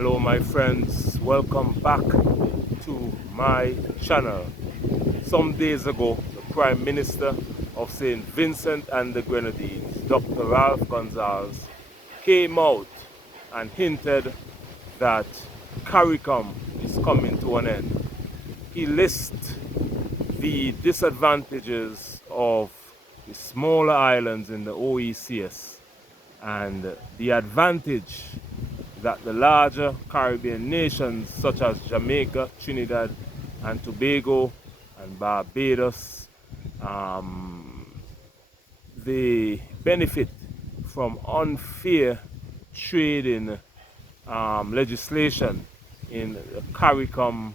Hello my friends, welcome back to my channel. Some days ago, the Prime Minister of St. Vincent and the Grenadines, Dr. Ralph Gonsalves, came out and hinted that Caricom is coming to an end. He lists the disadvantages of the smaller islands in the OECS and the advantage that the larger Caribbean nations such as Jamaica, Trinidad and Tobago and Barbados, they benefit from unfair trading legislation in the Caricom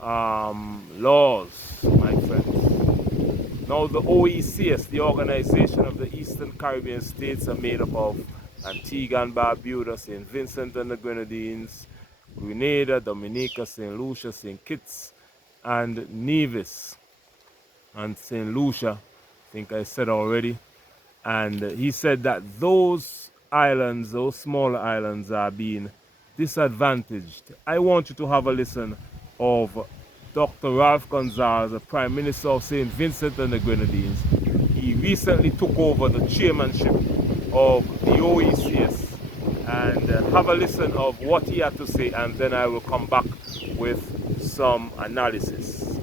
laws, my friends. Now the OECS, the Organization of the Eastern Caribbean States, are made up of Antigua and Barbuda, St. Vincent and the Grenadines, Grenada, Dominica, St. Lucia, St. Kitts, and Nevis. And St. Lucia, I think I said already. And he said that those islands, those smaller islands, are being disadvantaged. I want you to have a listen of Dr. Ralph Gonsalves, the Prime Minister of St. Vincent and the Grenadines. He recently took over the chairmanship of the OECS, and have a listen of what he had to say, and then I will come back with some analysis.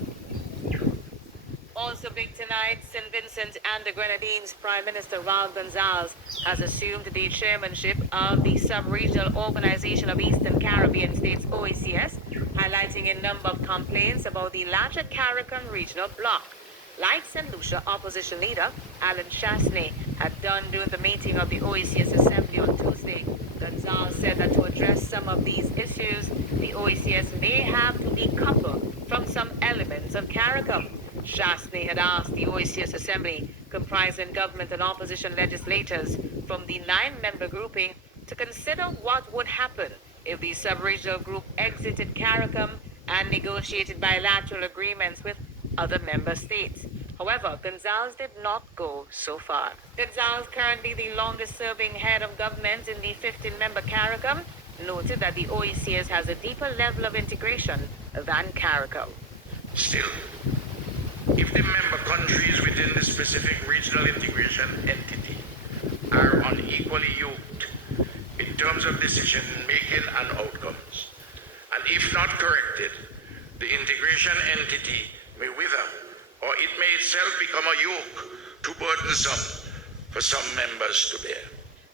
Also big tonight, St. Vincent and the Grenadines Prime Minister Ralph Gonsalves has assumed the chairmanship of the Sub-Regional Organization of Eastern Caribbean States, OECS, highlighting a number of complaints about the larger Caricom regional bloc. Like St. Lucia opposition leader Alan Chasney had done during the meeting of the OECS Assembly on Tuesday, Gonsalves said that to address some of these issues, the OECS may have to decouple from some elements of Caricom. Chasney had asked the OECS Assembly, comprising government and opposition legislators from the 9-member grouping, to consider what would happen if the sub-regional group exited Caricom and negotiated bilateral agreements with other member states. However, Gonsalves did not go so far. Gonsalves, currently the longest-serving head of government in the 15-member Caricom, noted that the OECS has a deeper level of integration than Caricom. Still, if the member countries within the specific regional integration entity are unequally yoked in terms of decision-making and outcomes, and if not corrected, the integration entity may wither, or it may itself become a yoke too burdensome for some members to bear.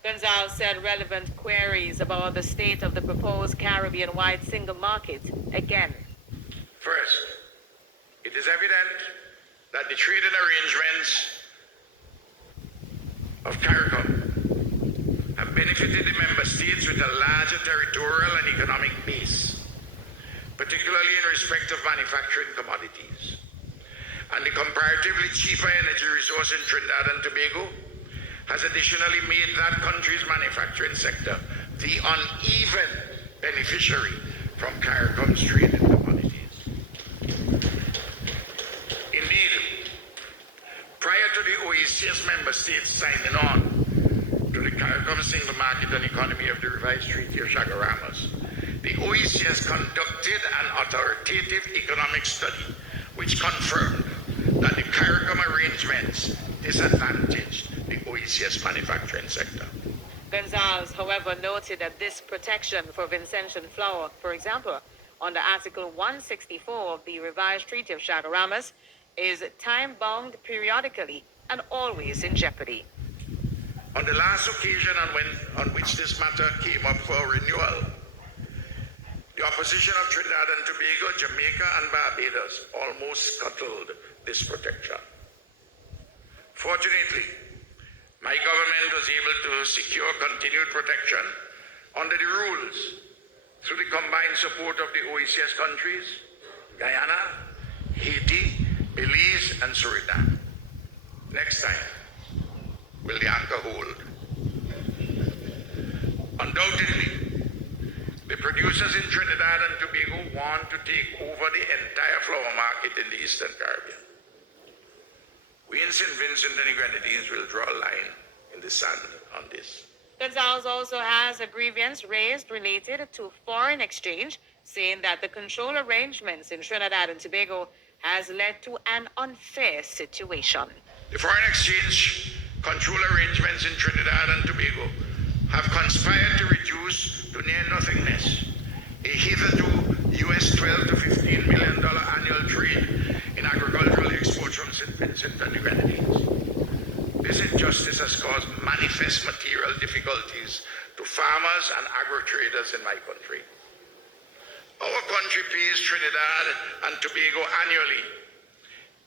Gonsalves said relevant queries about the state of the proposed Caribbean-wide single market again. First, it is evident that the trading arrangements of Caricom have benefited the member states with a larger territorial and economic base, particularly in respect of manufacturing commodities. And the comparatively cheaper energy resource in Trinidad and Tobago has additionally made that country's manufacturing sector the uneven beneficiary from Caricom's trade in commodities. Indeed, prior to the OECS member states signing on to the Caricom Single Market and Economy of the Revised Treaty of Chaguaramas, the OECS conducted an authoritative economic study which confirmed that the Caricom arrangements disadvantaged the OECS manufacturing sector. Gonsalves, however, noted that this protection for Vincentian flour, for example, under Article 164 of the Revised Treaty of Chaguaramas, is time-bound periodically and always in jeopardy. On the last occasion on which this matter came up for renewal, the opposition of Trinidad and Tobago, Jamaica, and Barbados almost scuttled this protection. Fortunately, my government was able to secure continued protection under the rules through the combined support of the OECS countries, Guyana, Haiti, Belize, and Suriname. Next time, will the anchor hold? Undoubtedly, the producers in Trinidad and Tobago want to take over the entire flour market in the Eastern Caribbean. We in St. Vincent and the Grenadines will draw a line in the sand on this. Gonsalves also has a grievance raised related to foreign exchange, saying that the control arrangements in Trinidad and Tobago has led to an unfair situation. The foreign exchange control arrangements in Trinidad and Tobago have conspired to reduce to near nothingness a hitherto US $12 to $15 million annual trade in agricultural exports from St. Vincent and the Grenadines. This injustice has caused manifest material difficulties to farmers and agro-traders in my country. Our country pays Trinidad and Tobago annually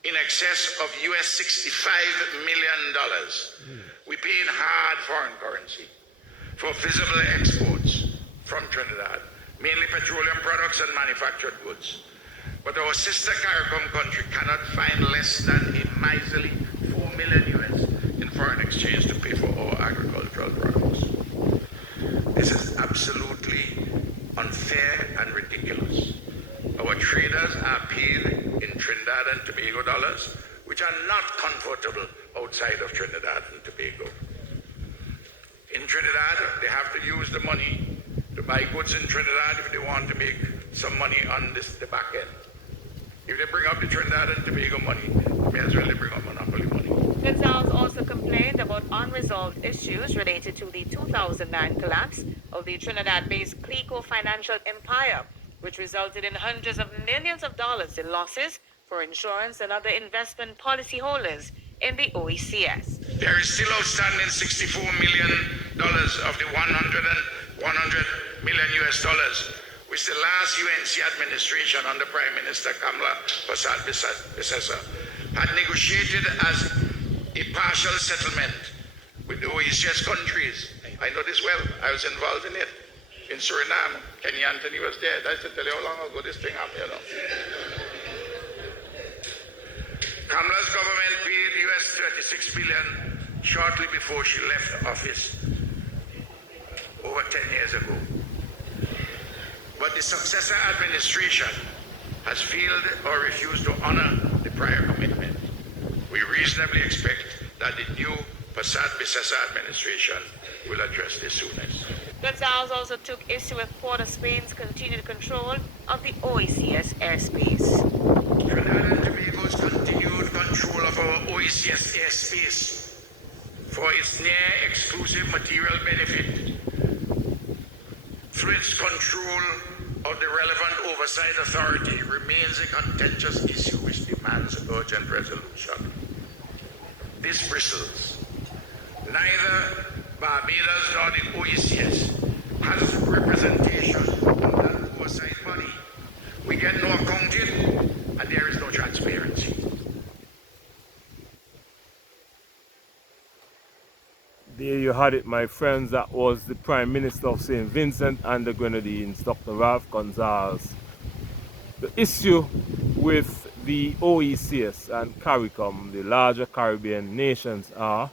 in excess of US $65 million. We pay in hard foreign currency for visible exports from Trinidad, mainly petroleum products and manufactured goods. But our sister Caricom country cannot find less than a miserly $4 million US in foreign exchange to pay for our agricultural products. This is absolutely unfair and ridiculous. Our traders are paid in Trinidad and Tobago dollars, which are not comfortable outside of Trinidad and Tobago. In Trinidad, they have to use the money to buy goods in Trinidad if they want to make some money on the back end. If they bring up the Trinidad and Tobago money, they may as well bring up monopoly money. Gonsalves also complained about unresolved issues related to the 2009 collapse of the Trinidad-based Clico financial empire, which resulted in hundreds of millions of dollars in losses for insurance and other investment policyholders in the OECS. There is still outstanding $64 million of the $100 million US dollars, which the last UNC administration under Prime Minister Kamla Persad-Bissessar had negotiated as a partial settlement with the OECS countries. I know this well. I was involved in it. In Suriname, Kenny Anthony was there. I said, tell you how long ago this thing happened, you know. Kamla's government paid US $36 billion shortly before she left office over 10 years ago. But the successor administration has failed or refused to honor the prior commitment. We reasonably expect that the new Persad-Bissessar administration will address this soonest. Gonsalves also took issue with Port of Spain's continued control of the OECS airspace. Trinidad and Tobago's continued control of our OECS airspace for its near-exclusive material benefit through its control of the relevant oversight authority remains a contentious issue which demands urgent resolution. This bristles. Neither Barbados nor the OECS has representation on that oversight body. We get no accounting and there is no transparency. There you had it, my friends. That was the Prime Minister of St. Vincent and the Grenadines, Dr. Ralph Gonsalves. The issue with the OECS and Caricom, the larger Caribbean nations, are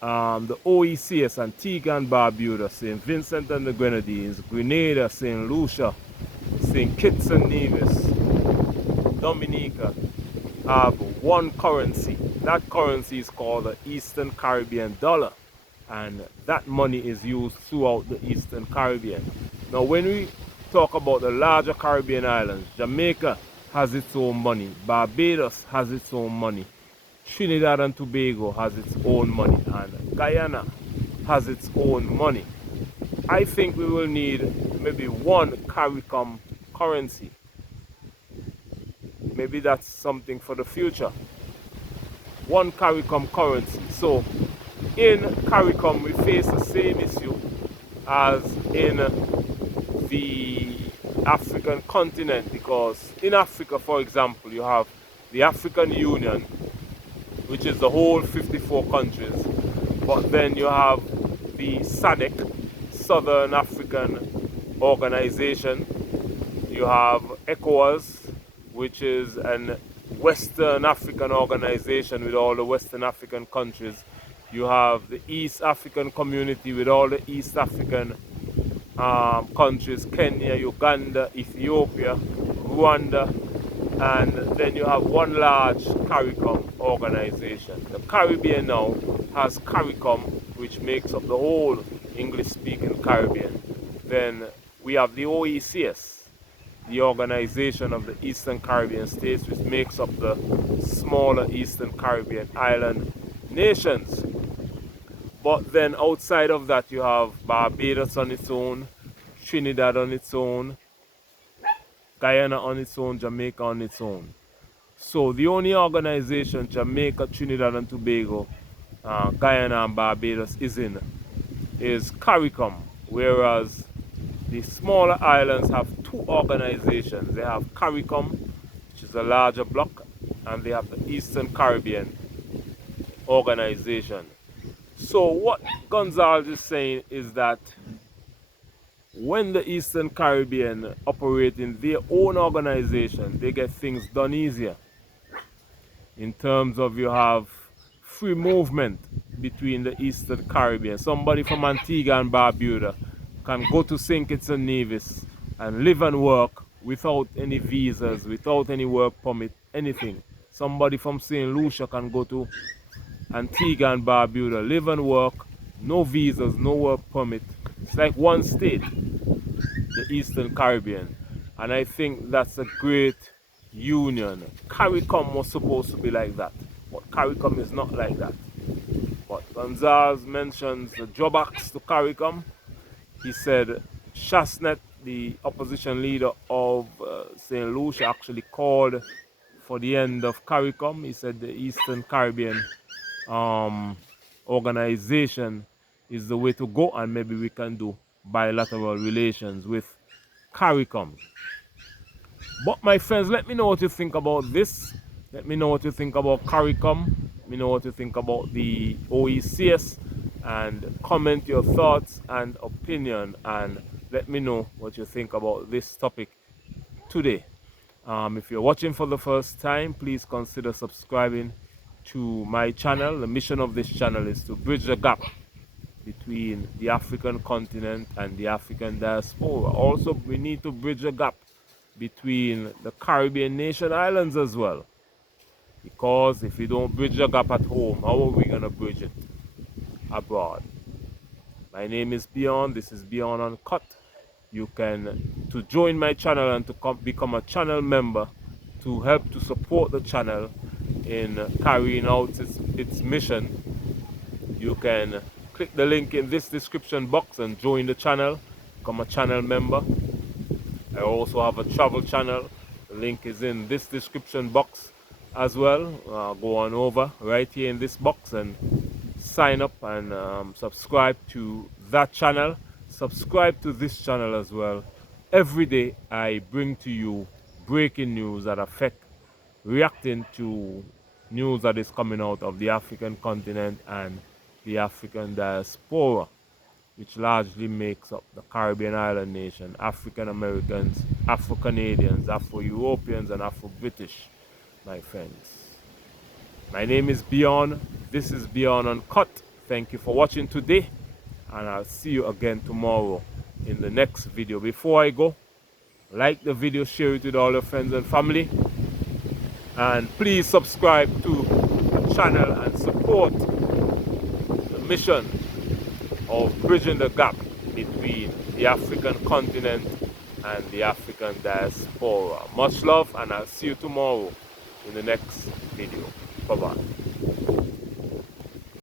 the OECS, Antigua and Barbuda, St. Vincent and the Grenadines, Grenada, St. Lucia, St. Kitts and Nevis, Dominica, have one currency. That currency is called the Eastern Caribbean dollar, and that money is used throughout the Eastern Caribbean. Now, when we talk about the larger Caribbean islands, Jamaica has its own money, Barbados has its own money, Trinidad and Tobago has its own money, and Guyana has its own money. I think we will need maybe one Caricom currency. Maybe that's something for the future. One Caricom currency. So in Caricom we face the same issue as in the African continent, because in Africa, for example, you have the African Union, which is the whole 54 countries, but then you have the SADC, Southern African Organization, you have ECOWAS, which is an Western African organization with all the Western African countries, you have the East African Community with all the East African countries, Kenya, Uganda, Ethiopia, Rwanda, and then you have one large Caricom organization. The Caribbean now has Caricom, which makes up the whole English-speaking Caribbean. Then we have the OECS, the Organization of the Eastern Caribbean States, which makes up the smaller Eastern Caribbean island nations. But then outside of that, you have Barbados on its own, Trinidad on its own, Guyana on its own, Jamaica on its own. So the only organization Jamaica, Trinidad and Tobago, Guyana and Barbados is in is Caricom, whereas the smaller islands have two organizations. They have Caricom, which is a larger block, and they have the Eastern Caribbean organization. So what Gonsalves is saying is that when the Eastern Caribbean operate in their own organization, they get things done easier. In terms of you have free movement between the Eastern Caribbean. Somebody from Antigua and Barbuda can go to St. Kitts and Nevis and live and work without any visas, without any work permit, anything. Somebody from St. Lucia can go to Antigua and Barbuda, live and work, no visas, no work permit. It's like one state, the Eastern Caribbean. And I think that's a great union. Caricom was supposed to be like that, but Caricom is not like that. But Gonsalves mentions the drawbacks to Caricom. He said Chasnet, the opposition leader of St. Lucia, actually called for the end of Caricom. He said the Eastern Caribbean organization is the way to go, and maybe we can do bilateral relations with Caricom. But my friends, let me know what you think about this. Let me know what you think about Caricom. Let me know what you think about the OECS, and comment your thoughts and opinion, and let me know what you think about this topic today. If you're watching for the first time, please consider subscribing to my channel. The mission of this channel is to bridge the gap between the African continent and the African diaspora. Also, we need to bridge the gap between the Caribbean nation islands as well. Because if we don't bridge the gap at home, how are we going to bridge it abroad? My name is Beyond. This is Beyond Uncut. You can, to join my channel and to become a channel member, to help to support the channel in carrying out its mission, you can click the link in this description box and join the channel, become a channel member. I also have a travel channel. The link is in this description box as well. Go on over right here in this box and sign up and subscribe to that channel. Subscribe to this channel as well. Every day I bring to you breaking news that affect, reacting to news that is coming out of the African continent and the African diaspora, which largely makes up the Caribbean island nation, African Americans, Afro-Canadians, Afro-Europeans, and Afro-British, my friends. My name is Beyond. This is Beyond Uncut. Thank you for watching today, and I'll see you again tomorrow in the next video. Before I go, like the video, share it with all your friends and family, and please subscribe to the channel and support the mission of bridging the gap between the African continent and the African diaspora. Much love, and I'll see you tomorrow in the next video. Bye-bye.